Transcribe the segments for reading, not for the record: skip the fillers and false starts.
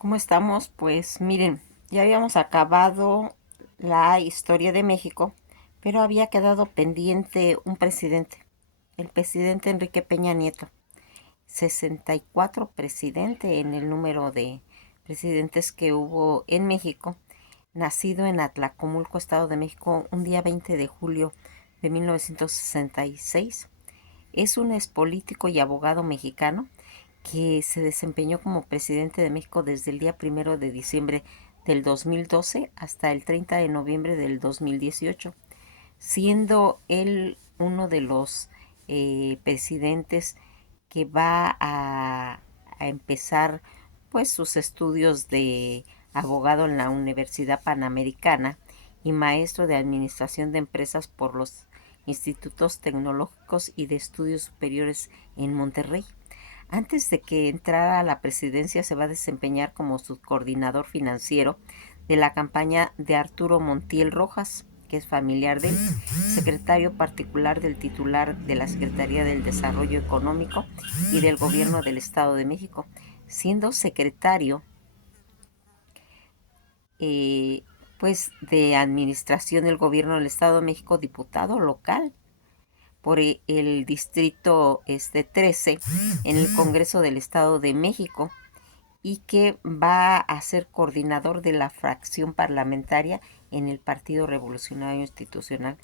¿Cómo estamos? Pues miren, ya habíamos acabado la historia de México, pero había quedado pendiente un presidente, el presidente Enrique Peña Nieto. 64 presidente en el número de presidentes que hubo en México, nacido en Atlacomulco, Estado de México, un día 20 de julio de 1966. Es un expolítico y abogado mexicano que se desempeñó como presidente de México desde el día 1 de diciembre del 2012 hasta el 30 de noviembre del 2018, siendo él uno de los presidentes que va a empezar pues sus estudios de abogado en la Universidad Panamericana y maestro de Administración de Empresas por los Institutos Tecnológicos y de Estudios Superiores en Monterrey. Antes de que entrara a la presidencia se va a desempeñar como subcoordinador financiero de la campaña de Arturo Montiel Rojas, que es familiar de él, secretario particular del titular de la Secretaría del Desarrollo Económico y del Gobierno del Estado de México, siendo secretario eh, pues de Administración del Gobierno del Estado de México, diputado local por el distrito 13 en el Congreso del Estado de México, y que va a ser coordinador de la fracción parlamentaria en el Partido Revolucionario Institucional.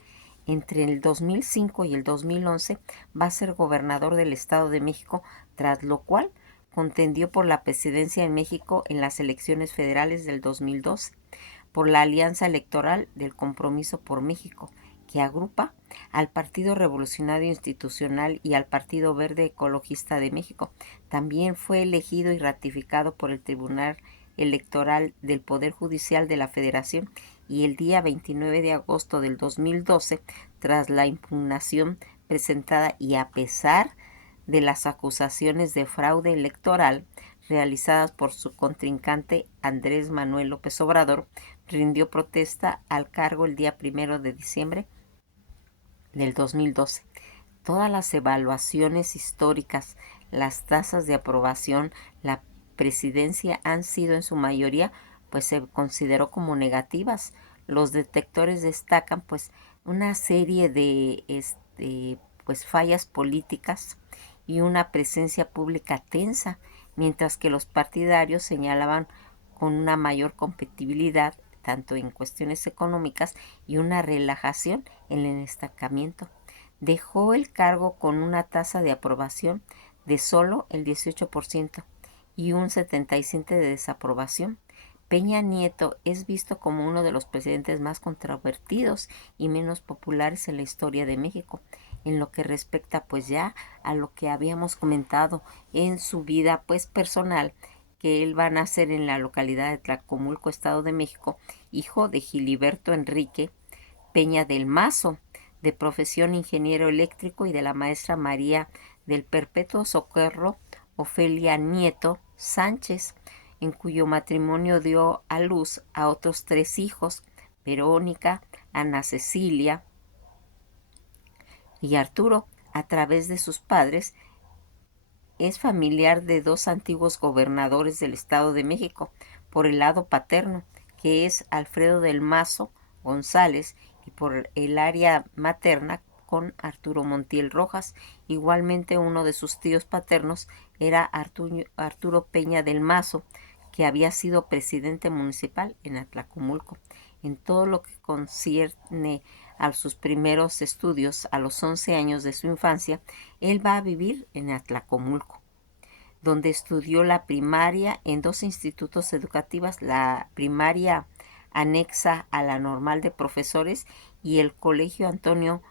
Entre el 2005 y el 2011 va a ser gobernador del Estado de México, tras lo cual contendió por la presidencia en México en las elecciones federales del 2012 por la Alianza Electoral del Compromiso por México, que agrupa al Partido Revolucionario Institucional y al Partido Verde Ecologista de México. También fue elegido y ratificado por el Tribunal Electoral del Poder Judicial de la Federación, y el día 29 de agosto del 2012, tras la impugnación presentada y a pesar de las acusaciones de fraude electoral realizadas por su contrincante Andrés Manuel López Obrador, rindió protesta al cargo el día 1 de diciembre del 2012. Todas las evaluaciones históricas, las tasas de aprobación, la presidencia han sido en su mayoría pues se consideró como negativas. Los detectores destacan pues una serie de pues fallas políticas y una presencia pública tensa, mientras que los partidarios señalaban con una mayor competitividad tanto en cuestiones económicas y una relajación en el estancamiento. Dejó el cargo con una tasa de aprobación de solo el 18% y un 77% de desaprobación. Peña Nieto es visto como uno de los presidentes más controvertidos y menos populares en la historia de México, en lo que respecta pues ya a lo que habíamos comentado en su vida pues personal, que él va a nacer en la localidad de Tlacomulco, Estado de México, hijo de Giliberto Enrique Peña del Mazo, de profesión ingeniero eléctrico, y de la maestra María del Perpetuo Socorro Ofelia Nieto Sánchez, en cuyo matrimonio dio a luz a otros 3 hijos, Verónica, Ana Cecilia y Arturo. A través de sus padres es familiar de 2 antiguos gobernadores del Estado de México por el lado paterno, que es Alfredo del Mazo González, y por el área materna con Arturo Montiel Rojas. Igualmente uno de sus tíos paternos era Arturo Peña del Mazo, que había sido presidente municipal en Atlacomulco. En todo lo que concierne a sus primeros estudios, a los 11 años de su infancia, él va a vivir en Atlacomulco, donde estudió la primaria en 2 institutos educativos, la primaria anexa a la Normal de Profesores y el Colegio Antonio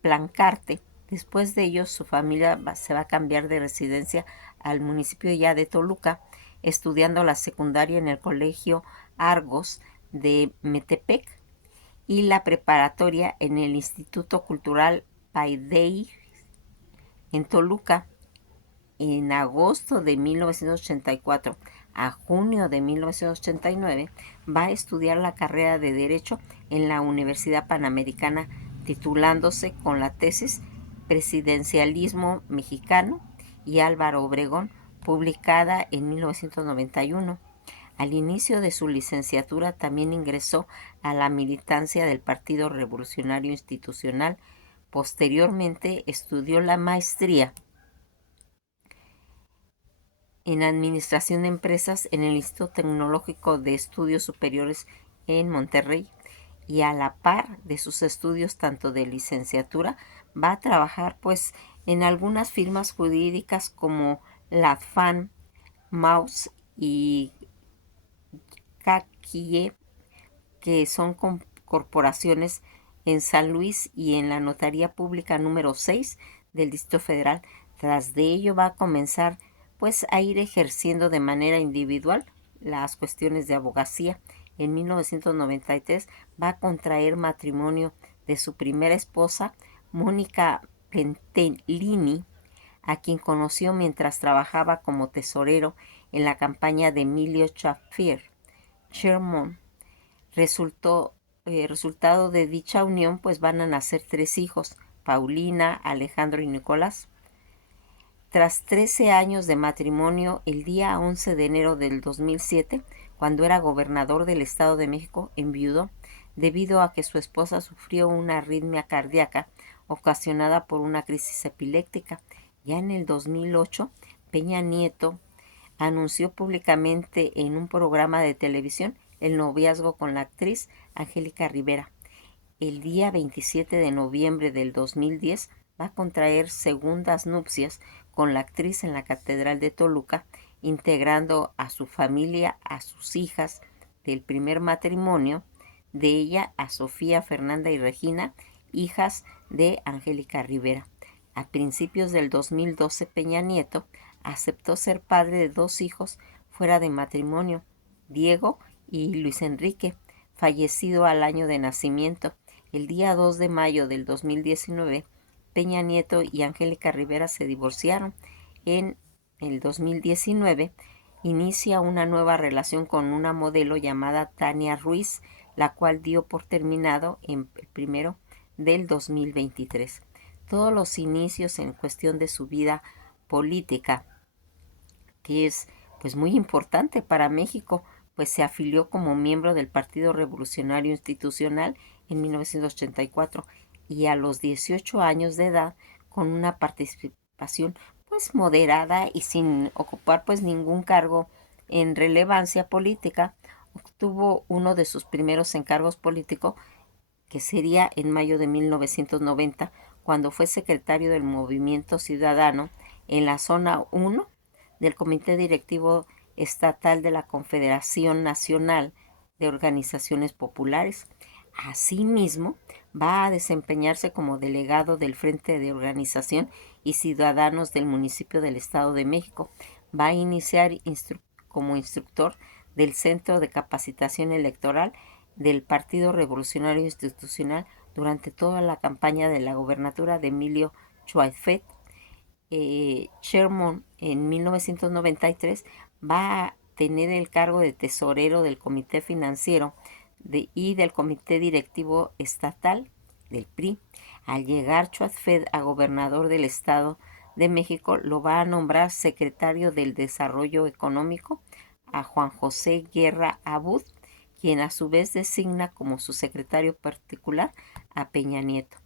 Plancarte. Después de ello, su familia se va a cambiar de residencia al municipio ya de Toluca, estudiando la secundaria en el Colegio Argos de Metepec y la preparatoria en el Instituto Cultural Paideia en Toluca. En agosto de 1984 a junio de 1989 va a estudiar la carrera de Derecho en la Universidad Panamericana, titulándose con la tesis Presidencialismo Mexicano y Álvaro Obregón, publicada en 1991. Al inicio de su licenciatura también ingresó a la militancia del Partido Revolucionario Institucional. Posteriormente estudió la maestría en Administración de Empresas en el Instituto Tecnológico de Estudios Superiores en Monterrey, y a la par de sus estudios tanto de licenciatura va a trabajar pues en algunas firmas jurídicas como la FAN, Maus y Caquille, que son corporaciones en San Luis, y en la Notaría Pública número 6 del Distrito Federal. Tras de ello va a comenzar pues a ir ejerciendo de manera individual las cuestiones de abogacía. En 1993 va a contraer matrimonio de su primera esposa, Mónica Pentelini, a quien conoció mientras trabajaba como tesorero en la campaña de Emilio Sherman. Resultado de dicha unión, pues van a nacer 3 hijos, Paulina, Alejandro y Nicolás. Tras 13 años de matrimonio, el día 11 de enero del 2007, cuando era gobernador del Estado de México, enviudó debido a que su esposa sufrió una arritmia cardíaca ocasionada por una crisis epiléptica. Ya en el 2008, Peña Nieto anunció públicamente en un programa de televisión el noviazgo con la actriz Angélica Rivera. El día 27 de noviembre del 2010 va a contraer segundas nupcias con la actriz en la Catedral de Toluca, integrando a su familia, a sus hijas del primer matrimonio de ella, a Sofía, Fernanda y Regina, hijas de Angélica Rivera. A principios del 2012, Peña Nieto aceptó ser padre de 2 hijos fuera de matrimonio, Diego y Luis Enrique, fallecido al año de nacimiento. El día 2 de mayo del 2019, Peña Nieto y Angélica Rivera se divorciaron. En el 2019 inicia una nueva relación con una modelo llamada Tania Ruiz, la cual dio por terminado en el primero del 2023. Todos los inicios en cuestión de su vida política, que es pues muy importante para México, pues se afilió como miembro del Partido Revolucionario Institucional en 1984, y a los 18 años de edad, con una participación pues moderada y sin ocupar pues ningún cargo en relevancia política, obtuvo uno de sus primeros encargos políticos, que sería en mayo de 1990, cuando fue secretario del Movimiento Ciudadano en la zona 1 del Comité Directivo Estatal de la Confederación Nacional de Organizaciones Populares. Asimismo, va a desempeñarse como delegado del Frente de Organización y Ciudadanos del municipio del Estado de México. Va a iniciar como instructor del Centro de Capacitación Electoral del Partido Revolucionario Institucional durante toda la campaña de la gobernatura de Emilio Chuaifet. Sherman en 1993 va a tener el cargo de tesorero del Comité Financiero y del Comité Directivo Estatal del PRI. Al llegar Chuaifet a gobernador del Estado de México, lo va a nombrar secretario del Desarrollo Económico a Juan José Guerra Abud, quien a su vez designa como su secretario particular a Peña Nieto.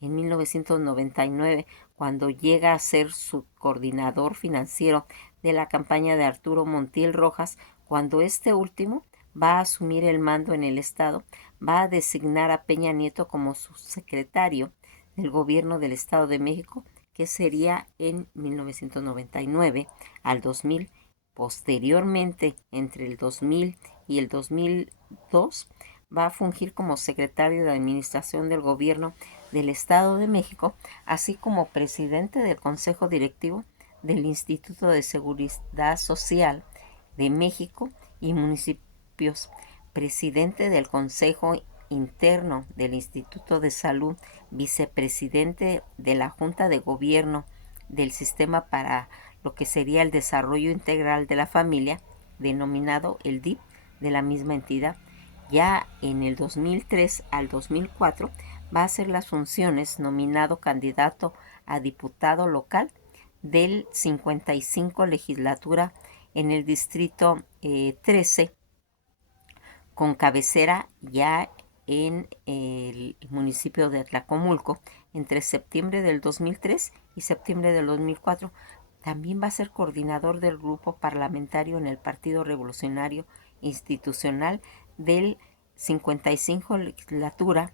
En 1999, cuando llega a ser su coordinador financiero de la campaña de Arturo Montiel Rojas, cuando este último va a asumir el mando en el Estado, va a designar a Peña Nieto como su secretario del gobierno del Estado de México, que sería en 1999 al 2000. Posteriormente, entre el 2000 y el 2002, va a fungir como secretario de Administración del Gobierno del Estado de México, así como presidente del Consejo Directivo del Instituto de Seguridad Social de México y Municipios, presidente del Consejo Interno del Instituto de Salud, vicepresidente de la Junta de Gobierno del Sistema para lo que sería el Desarrollo Integral de la Familia, denominado el DIP, de la misma entidad. Ya en el 2003 al 2004 va a hacer las funciones nominado candidato a diputado local del 55 legislatura en el distrito 13 con cabecera ya en el municipio de Atlacomulco entre septiembre del 2003 y septiembre del 2004. También va a ser coordinador del grupo parlamentario en el Partido Revolucionario Institucional del 55 legislatura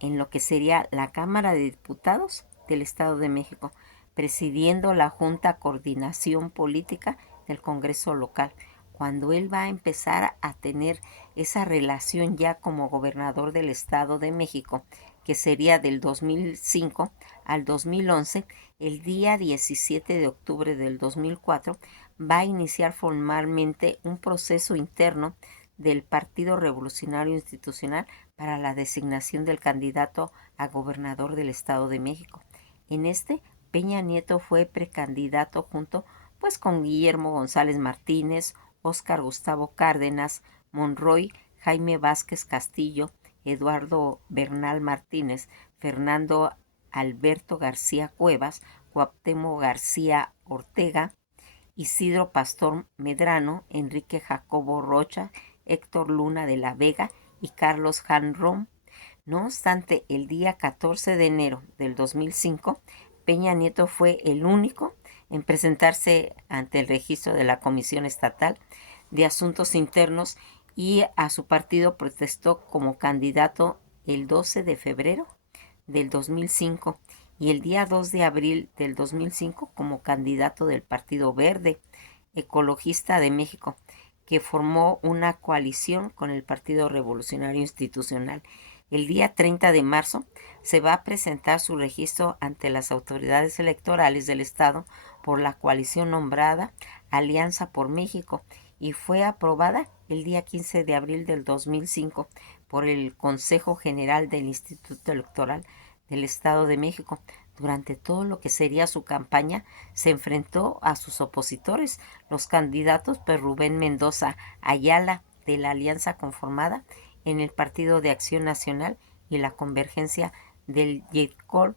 en lo que sería la Cámara de Diputados del Estado de México, presidiendo la Junta Coordinación Política del Congreso local. Cuando él va a empezar a tener esa relación ya como gobernador del Estado de México, que sería del 2005 al 2011, el día 17 de octubre del 2004, va a iniciar formalmente un proceso interno del Partido Revolucionario Institucional para la designación del candidato a gobernador del Estado de México. En este, Peña Nieto fue precandidato junto pues con Guillermo González Martínez, Óscar Gustavo Cárdenas, Monroy, Jaime Vázquez Castillo, Eduardo Bernal Martínez, Fernando Alberto García Cuevas, Cuauhtémoc García Ortega, Isidro Pastor Medrano, Enrique Jacobo Rocha, Héctor Luna de la Vega y Carlos Jan Rom. No obstante, el día 14 de enero del 2005, Peña Nieto fue el único en presentarse ante el registro de la Comisión Estatal de Asuntos Internos y a su partido protestó como candidato el 12 de febrero del 2005 y el día 2 de abril del 2005 como candidato del Partido Verde Ecologista de México, que formó una coalición con el Partido Revolucionario Institucional. El día 30 de marzo se va a presentar su registro ante las autoridades electorales del Estado por la coalición nombrada Alianza por México y fue aprobada el día 15 de abril del 2005 por el Consejo General del Instituto Electoral del Estado de México. Durante todo lo que sería su campaña, se enfrentó a sus opositores, los candidatos Rubén Mendoza Ayala, de la alianza conformada en el Partido de Acción Nacional y la Convergencia del Yekol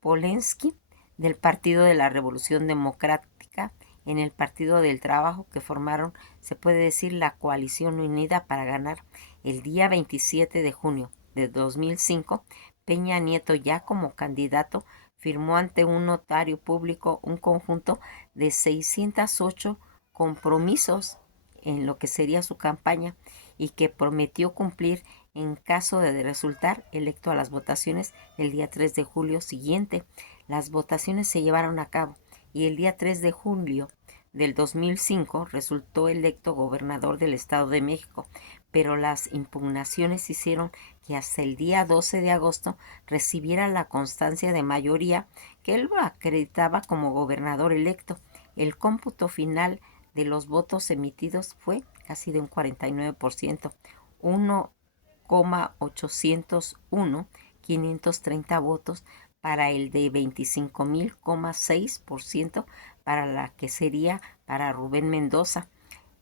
Polensky, del Partido de la Revolución Democrática, en el Partido del Trabajo, que formaron, se puede decir, la coalición unida para ganar. El día 27 de junio de 2005, Peña Nieto, ya como candidato, firmó ante un notario público un conjunto de 608 compromisos en lo que sería su campaña y que prometió cumplir en caso de resultar electo a las votaciones el día 3 de julio siguiente. Las votaciones se llevaron a cabo y el día 3 de julio del 2005 resultó electo gobernador del Estado de México, pero las impugnaciones hicieron que hasta el día 12 de agosto recibiera la constancia de mayoría que él lo acreditaba como gobernador electo. El cómputo final de los votos emitidos fue casi de un 49%, 1,801,530 votos para el de 25,6% para la que sería para Rubén Mendoza,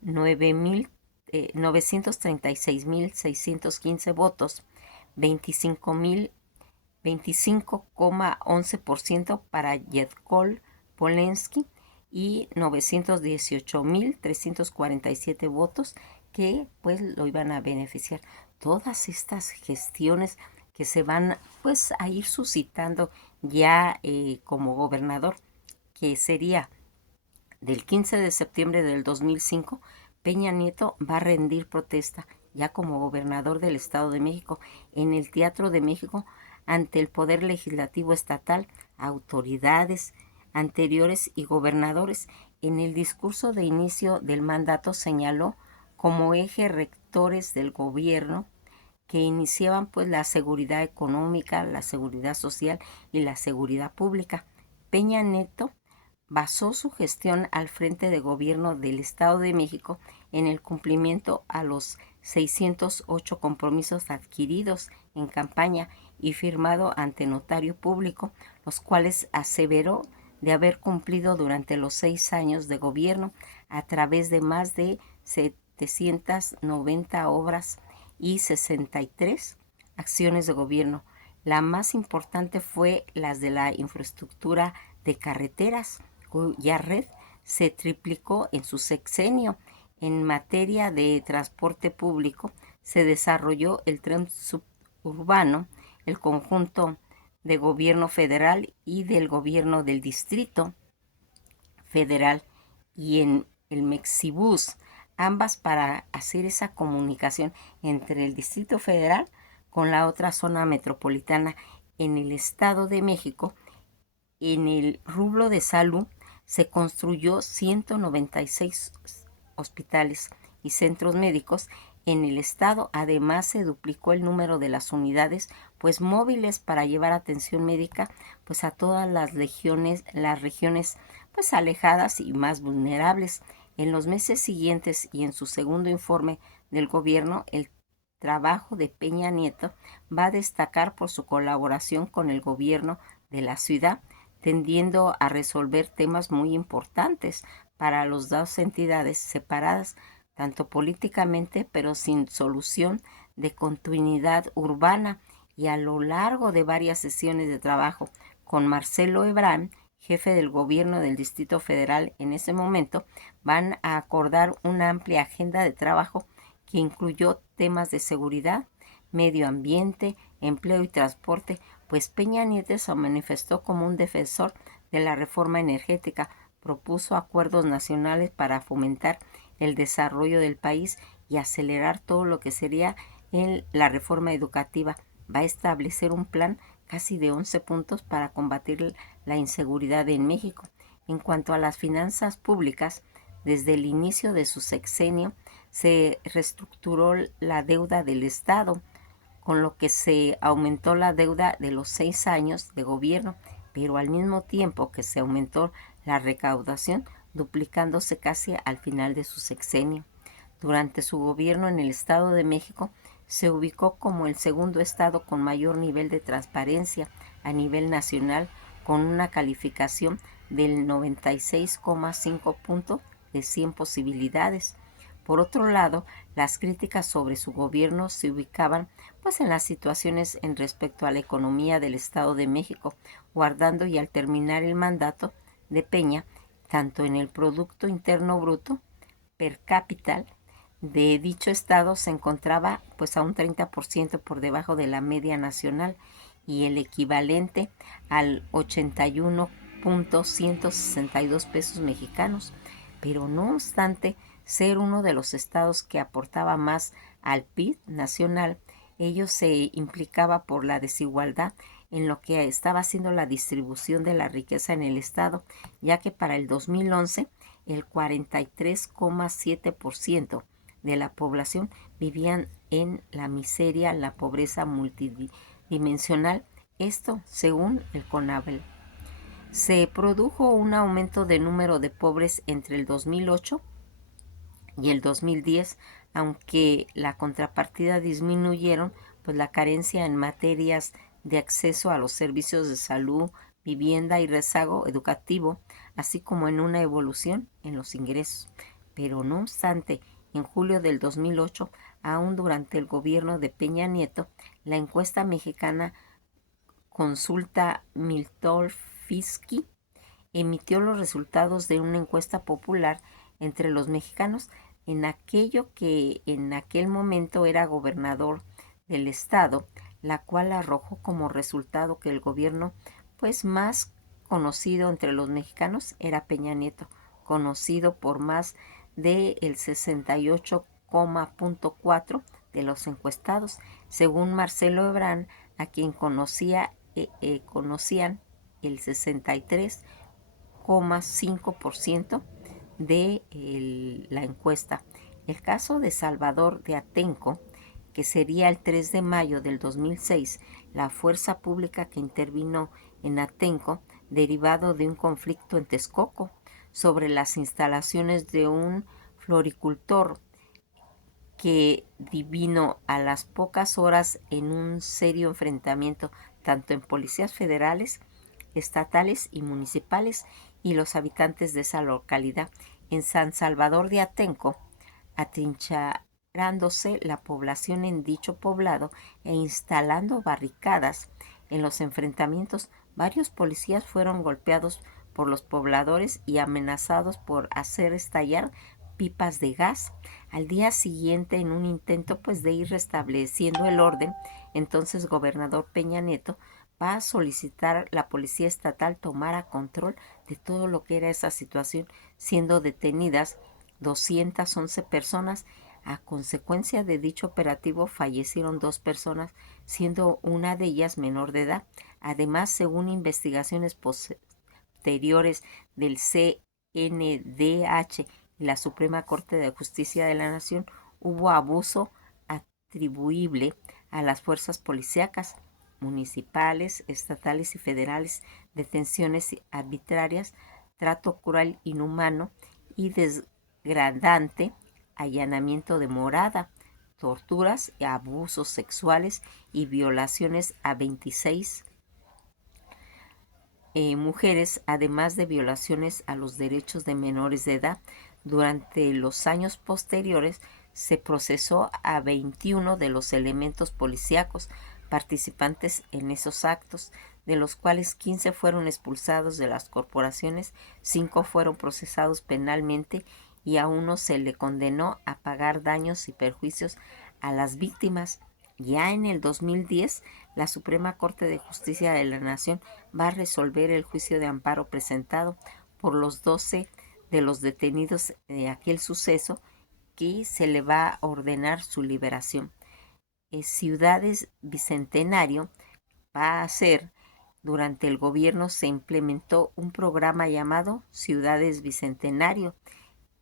936,615 votos, 25,11% para Yedkol Polensky y 918,347 votos que pues lo iban a beneficiar. Todas estas gestiones que se van pues a ir suscitando ya como gobernador, que sería del 15 de septiembre del 2005, Peña Nieto va a rendir protesta ya como gobernador del Estado de México en el Teatro de México ante el Poder Legislativo Estatal, autoridades anteriores y gobernadores. En el discurso de inicio del mandato señaló como eje rectores del gobierno que iniciaban pues la seguridad económica, la seguridad social y la seguridad pública. Peña Nieto basó su gestión al frente de gobierno del Estado de México en el cumplimiento a los 608 compromisos adquiridos en campaña y firmado ante notario público, los cuales aseveró de haber cumplido durante los 6 años de gobierno a través de más de 790 obras y 63 acciones de gobierno. La más importante fue las de la infraestructura de carreteras, cuya red se triplicó en su sexenio. En materia de transporte público, se desarrolló el tren suburbano, el conjunto de gobierno federal y del gobierno del Distrito Federal, y en el Mexibus, ambas para hacer esa comunicación entre el Distrito Federal con la otra zona metropolitana. En el Estado de México, en el rubro de salud, se construyó 196 hospitales y centros médicos en el estado. Además, se duplicó el número de las unidades pues móviles para llevar atención médica pues a todas las regiones pues alejadas y más vulnerables. En los meses siguientes y en su segundo informe del gobierno, el trabajo de Peña Nieto va a destacar por su colaboración con el gobierno de la ciudad, tendiendo a resolver temas muy importantes para las dos entidades separadas, tanto políticamente, pero sin solución de continuidad urbana. Y a lo largo de varias sesiones de trabajo con Marcelo Ebrard, jefe del gobierno del Distrito Federal en ese momento, van a acordar una amplia agenda de trabajo que incluyó temas de seguridad, medio ambiente, empleo y transporte, pues Peña Nieto se manifestó como un defensor de la reforma energética, propuso acuerdos nacionales para fomentar el desarrollo del país y acelerar todo lo que sería la reforma educativa. Va a establecer un plan casi de 11 puntos para combatir la inseguridad en México. En cuanto a las finanzas públicas, desde el inicio de su sexenio se reestructuró la deuda del Estado, con lo que se aumentó la deuda de los 6 años de gobierno, pero al mismo tiempo que se aumentó la recaudación, duplicándose casi al final de su sexenio. Durante su gobierno en el Estado de México, se ubicó como el segundo estado con mayor nivel de transparencia a nivel nacional, con una calificación del 96,5 puntos de 100 posibilidades. Por otro lado, las críticas sobre su gobierno se ubicaban pues en las situaciones en respecto a la economía del Estado de México, guardando y al terminar el mandato de Peña, tanto en el Producto Interno Bruto per cápita de dicho estado se encontraba pues a un 30% por debajo de la media nacional y el equivalente al 81.162 pesos mexicanos. Pero no obstante ser uno de los estados que aportaba más al PIB nacional, ello se implicaba por la desigualdad en lo que estaba haciendo la distribución de la riqueza en el estado, ya que para el 2011 el 43,7% de la población vivían en la miseria, la pobreza multidimensional, esto según el CONAVEL. Se produjo un aumento de número de pobres entre el 2008 y el 2010, aunque la contrapartida disminuyeron, pues la carencia en materias de acceso a los servicios de salud, vivienda y rezago educativo, así como en una evolución en los ingresos. Pero no obstante, en julio del 2008, aún durante el gobierno de Peña Nieto, la encuesta mexicana Consulta Miltov-Fisky emitió los resultados de una encuesta popular entre los mexicanos en aquello que en aquel momento era gobernador del estado, la cual arrojó como resultado que el gobierno pues más conocido entre los mexicanos era Peña Nieto, conocido por más del 68,4% de los encuestados, según Marcelo Ebrard, a quien conocían el 63,5% de la encuesta. El caso de Salvador de Atenco, que sería el 3 de mayo del 2006, la fuerza pública que intervino en Atenco, derivado de un conflicto en Texcoco sobre las instalaciones de un floricultor que divino a las pocas horas en un serio enfrentamiento tanto en policías federales, estatales y municipales y los habitantes de esa localidad. En San Salvador de Atenco, atrincharándose la población en dicho poblado e instalando barricadas en los enfrentamientos, varios policías fueron golpeados por los pobladores y amenazados por hacer estallar pipas de gas. Al día siguiente, en un intento pues de ir restableciendo el orden, entonces gobernador Peña Nieto va a solicitar la policía estatal tomara control de todo lo que era esa situación, siendo detenidas 211 personas. A consecuencia de dicho operativo fallecieron 2 personas, siendo una de ellas menor de edad. Además, según investigaciones posteriores del CNDH y la Suprema Corte de Justicia de la Nación, hubo abuso atribuible a las fuerzas policíacas municipales, estatales y federales, detenciones arbitrarias, trato cruel, inhumano y degradante, allanamiento de morada, torturas, abusos sexuales y violaciones a 26 mujeres, además de violaciones a los derechos de menores de edad. Durante los años posteriores se procesó a 21 de los elementos policíacos participantes en esos actos, de los cuales 15 fueron expulsados de las corporaciones, 5 fueron procesados penalmente y a uno se le condenó a pagar daños y perjuicios a las víctimas. Ya en el 2010, la Suprema Corte de Justicia de la Nación va a resolver el juicio de amparo presentado por los 12 de los detenidos de aquel suceso, que se le va a ordenar su liberación. Ciudades Bicentenario va a ser, durante el gobierno se implementó un programa llamado Ciudades Bicentenario.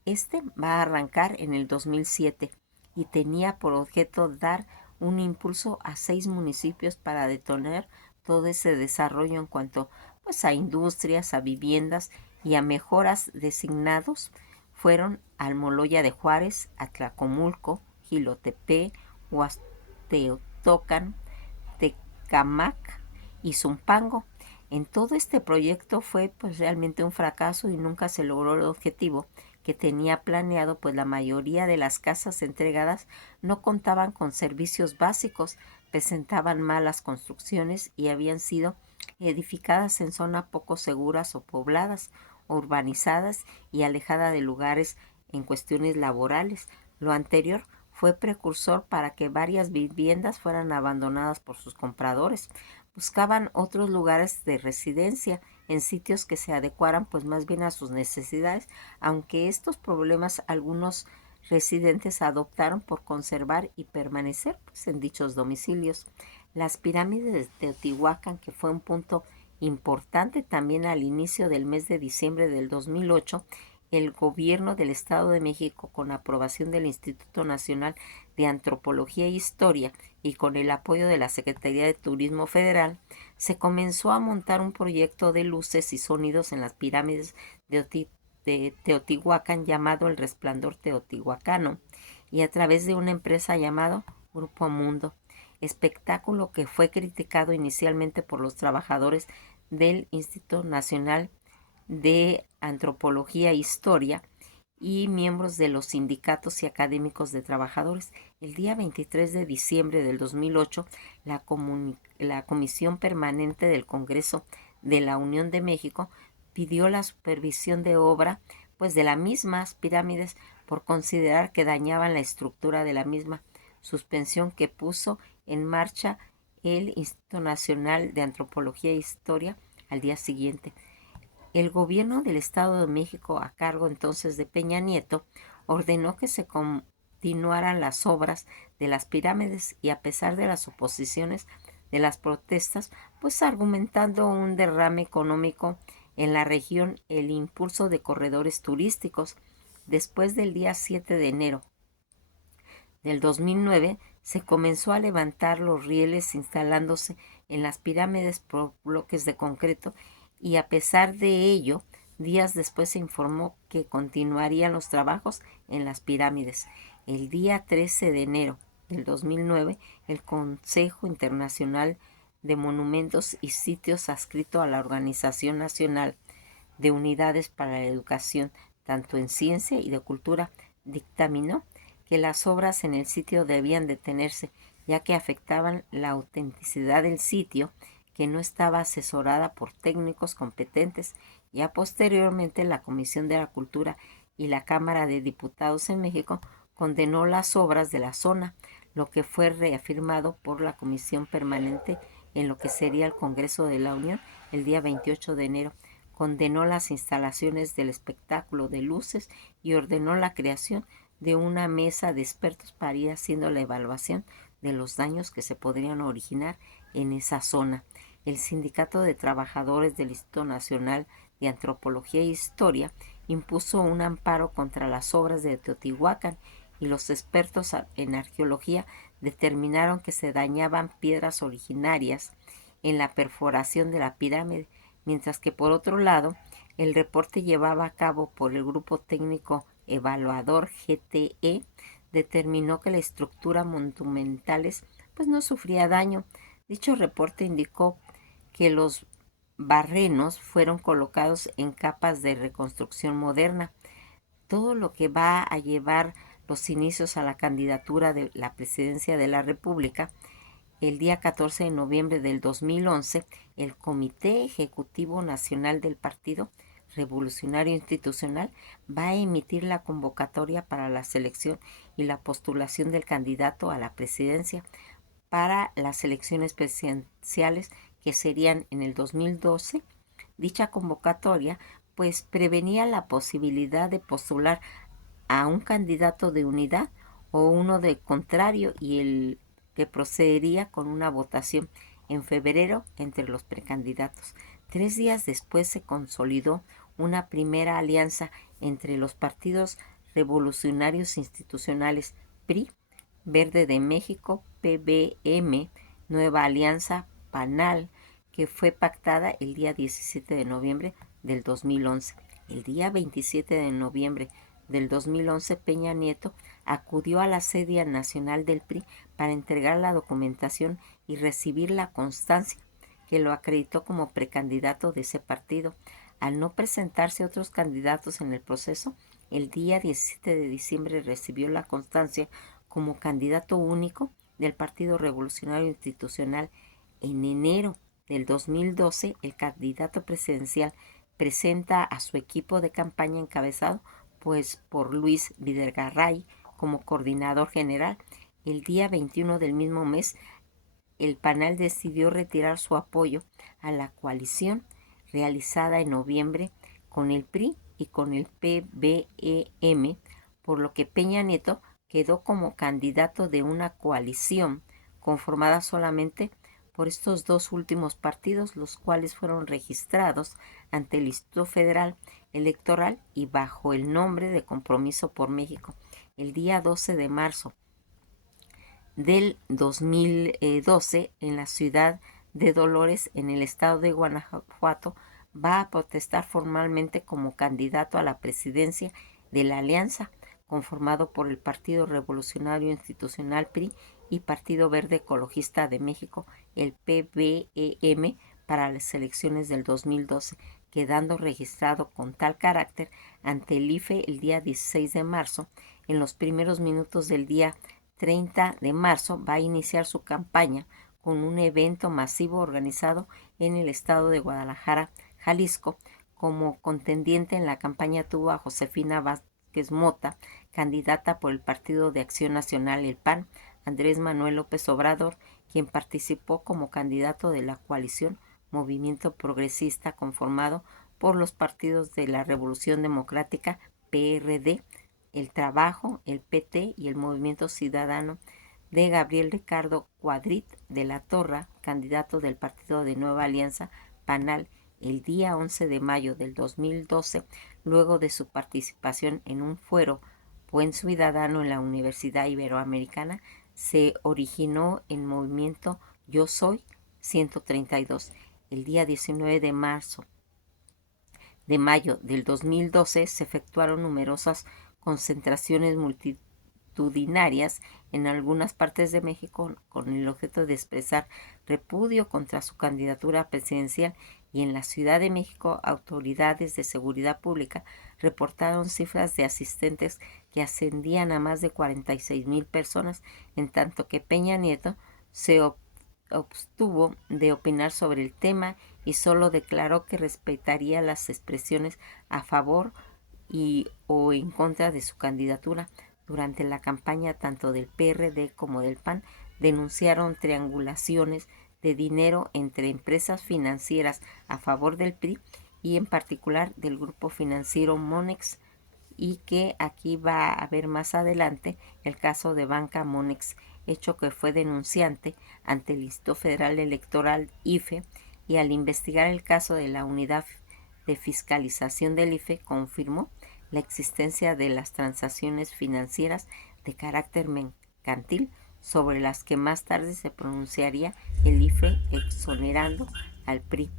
Este va a arrancar en el 2007 y tenía por objeto dar un impulso a 6 municipios para detonar todo ese desarrollo en cuanto pues a industrias, a viviendas y a mejoras. Designados fueron Almoloya de Juárez, Atlacomulco, Jilotepec, Huasteotocan, Tecamac y Zumpango. En todo este proyecto fue pues realmente un fracaso y nunca se logró el objetivo que tenía planeado, pues la mayoría de las casas entregadas no contaban con servicios básicos, presentaban malas construcciones y habían sido edificadas en zonas poco seguras o pobladas, urbanizadas y alejadas de lugares en cuestiones laborales. Lo anterior fue precursor para que varias viviendas fueran abandonadas por sus compradores. Buscaban otros lugares de residencia en sitios que se adecuaran pues más bien a sus necesidades, aunque estos problemas algunos residentes adoptaron por conservar y permanecer pues, en dichos domicilios. Las pirámides de Teotihuacán, que fue un punto importante también al inicio del mes de diciembre del 2008, el gobierno del Estado de México, con aprobación del Instituto Nacional de Antropología e Historia y con el apoyo de la Secretaría de Turismo Federal, se comenzó a montar un proyecto de luces y sonidos en las pirámides de Teotihuacán llamado El Resplandor Teotihuacano, y a través de una empresa llamada Grupo Mundo, espectáculo que fue criticado inicialmente por los trabajadores del Instituto Nacional de Antropología e Historia y miembros de los sindicatos y académicos de trabajadores. El día 23 de diciembre del 2008, la Comisión Permanente del Congreso de la Unión de México pidió la supervisión de obra pues de las mismas pirámides por considerar que dañaban la estructura de la misma, suspensión que puso en marcha el Instituto Nacional de Antropología e Historia al día siguiente. El gobierno del Estado de México, a cargo entonces de Peña Nieto, ordenó que se continuaran las obras de las pirámides, y a pesar de las oposiciones de las protestas, pues argumentando un derrame económico en la región, el impulso de corredores turísticos. Después del día 7 de enero del 2009 se comenzó a levantar los rieles instalándose en las pirámides por bloques de concreto, y a pesar de ello, días después se informó que continuarían los trabajos en las pirámides. El día 13 de enero del 2009, el Consejo Internacional de Monumentos y Sitios, adscrito a la Organización Nacional de Unidades para la Educación, tanto en ciencia y de cultura, dictaminó que las obras en el sitio debían detenerse, ya que afectaban la autenticidad del sitio, que no estaba asesorada por técnicos competentes. Ya posteriormente, la Comisión de la Cultura y la Cámara de Diputados en México condenó las obras de la zona, lo que fue reafirmado por la Comisión Permanente en lo que sería el Congreso de la Unión el día 28 de enero. Condenó las instalaciones del espectáculo de luces y ordenó la creación de una mesa de expertos para ir haciendo la evaluación de los daños que se podrían originar en esa zona. El Sindicato de Trabajadores del Instituto Nacional de Antropología e Historia impuso un amparo contra las obras de Teotihuacán y los expertos en arqueología determinaron que se dañaban piedras originarias en la perforación de la pirámide, mientras que por otro lado el reporte llevado a cabo por el Grupo Técnico Evaluador GTE determinó que la estructura monumentales pues no sufría daño. Dicho reporte indicó que los barrenos fueron colocados en capas de reconstrucción moderna, todo lo que va a llevar los inicios a la candidatura de la presidencia de la República. El día 14 de noviembre del 2011, el Comité Ejecutivo Nacional del Partido Revolucionario Institucional va a emitir la convocatoria para la selección y la postulación del candidato a la presidencia para las elecciones presidenciales que serían en el 2012. Dicha convocatoria pues prevenía la posibilidad de postular a un candidato de unidad o uno de contrario, y el que procedería con una votación en febrero entre los precandidatos. 3 días después se consolidó una primera alianza entre los partidos revolucionarios institucionales PRI, Verde de México, PBM, Nueva Alianza, PANAL, que fue pactada el día 17 de noviembre del 2011. El día 27 de noviembre del 2011, Peña Nieto acudió a la sede nacional del PRI para entregar la documentación y recibir la constancia que lo acreditó como precandidato de ese partido. Al no presentarse otros candidatos en el proceso, el día 17 de diciembre recibió la constancia como candidato único del Partido Revolucionario Institucional. En enero del 2012, el candidato presidencial presenta a su equipo de campaña encabezado pues por Luis Videgaray como coordinador general. El día 21 del mismo mes, el PANAL decidió retirar su apoyo a la coalición realizada en noviembre con el PRI y con el PBM, por lo que Peña Nieto quedó como candidato de una coalición conformada solamente por estos dos últimos partidos, los cuales fueron registrados ante el Instituto Federal Electoral y bajo el nombre de Compromiso por México. El día 12 de marzo del 2012, en la ciudad de Dolores, en el estado de Guanajuato, va a protestar formalmente como candidato a la presidencia de la alianza, conformado por el Partido Revolucionario Institucional PRI y Partido Verde Ecologista de México, el PBEM, para las elecciones del 2012, quedando registrado con tal carácter ante el IFE el día 16 de marzo. En los primeros minutos del día 30 de marzo va a iniciar su campaña con un evento masivo organizado en el estado de Guadalajara, Jalisco. Como contendiente en la campaña tuvo a Josefina Vázquez Mota, candidata por el Partido de Acción Nacional, el PAN, Andrés Manuel López Obrador, quien participó como candidato de la coalición Movimiento Progresista, conformado por los partidos de la Revolución Democrática, PRD, el Trabajo, el PT y el Movimiento Ciudadano, de Gabriel Ricardo Cuadrit de la Torre, candidato del Partido de Nueva Alianza, PANAL. El día 11 de mayo del 2012, luego de su participación en un fuero Buen Ciudadano en la Universidad Iberoamericana, se originó el movimiento Yo Soy 132. El día 19 de mayo del 2012 se efectuaron numerosas concentraciones multitudinarias en algunas partes de México con el objeto de expresar repudio contra su candidatura presidencial, y en la Ciudad de México autoridades de seguridad pública reportaron cifras de asistentes que ascendían a más de 46,000 personas, en tanto que Peña Nieto se abstuvo de opinar sobre el tema y solo declaró que respetaría las expresiones a favor o en contra de su candidatura. Durante la campaña tanto del PRD como del PAN denunciaron triangulaciones de dinero entre empresas financieras a favor del PRI y en particular del grupo financiero Monex, y que aquí va a ver más adelante el caso de Banca Monex, hecho que fue denunciante ante el Instituto Federal Electoral IFE, y al investigar el caso de la Unidad de Fiscalización del IFE confirmó la existencia de las transacciones financieras de carácter mercantil sobre las que más tarde se pronunciaría el IFE exonerando al PRI.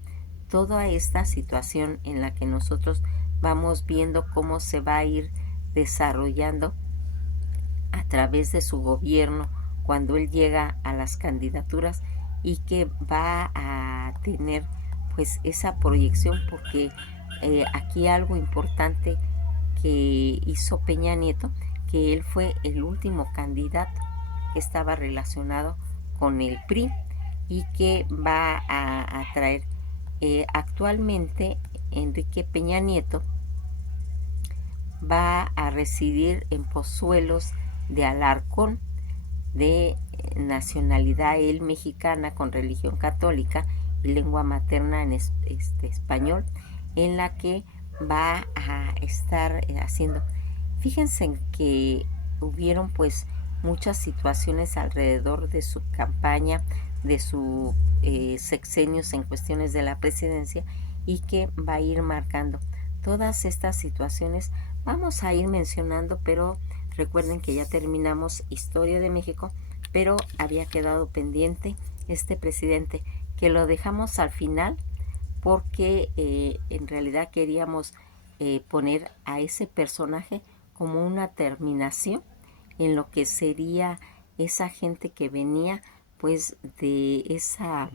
Toda esta situación en la que nosotros vamos viendo cómo se va a ir desarrollando a través de su gobierno cuando él llega a las candidaturas, y que va a tener pues esa proyección, porque aquí algo importante que hizo Peña Nieto, que él fue el último candidato que estaba relacionado con el PRI y que va a traer actualmente Enrique Peña Nieto va a residir en Pozuelos de Alarcón, de nacionalidad él mexicana con religión católica y lengua materna en español, en la que va a estar haciendo. Fíjense en que hubieron pues muchas situaciones alrededor de su campaña, de sus sexenios en cuestiones de la presidencia, y que va a ir marcando todas estas situaciones. Vamos a ir mencionando, pero recuerden que ya terminamos Historia de México, pero había quedado pendiente este presidente, que lo dejamos al final porque en realidad queríamos poner a ese personaje como una terminación en lo que sería esa gente que venía pues de esa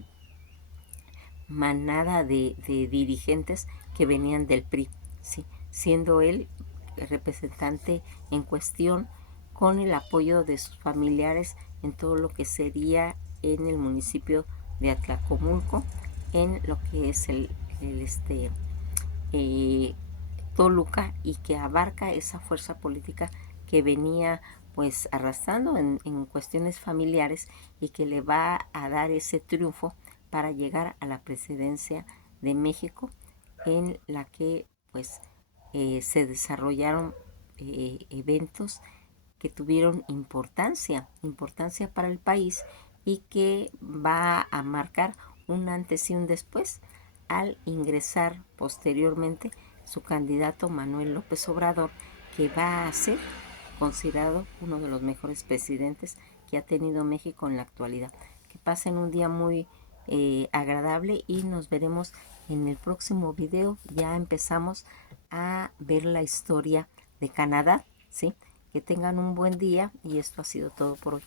manada de dirigentes que venían del PRI, ¿sí? Siendo él representante en cuestión, con el apoyo de sus familiares en todo lo que sería en el municipio de Atlacomulco, en lo que es eh, Toluca, y que abarca esa fuerza política que venía pues arrastrando en cuestiones familiares, y que le va a dar ese triunfo para llegar a la presidencia de México, en la que pues se desarrollaron eventos que tuvieron importancia para el país, y que va a marcar un antes y un después al ingresar posteriormente su candidato Manuel López Obrador, que va a ser considerado uno de los mejores presidentes que ha tenido México en la actualidad. Que pasen un día muy agradable, y nos veremos en el próximo video. Ya empezamos a ver la historia de Canadá, ¿sí? Que tengan un buen día, y esto ha sido todo por hoy.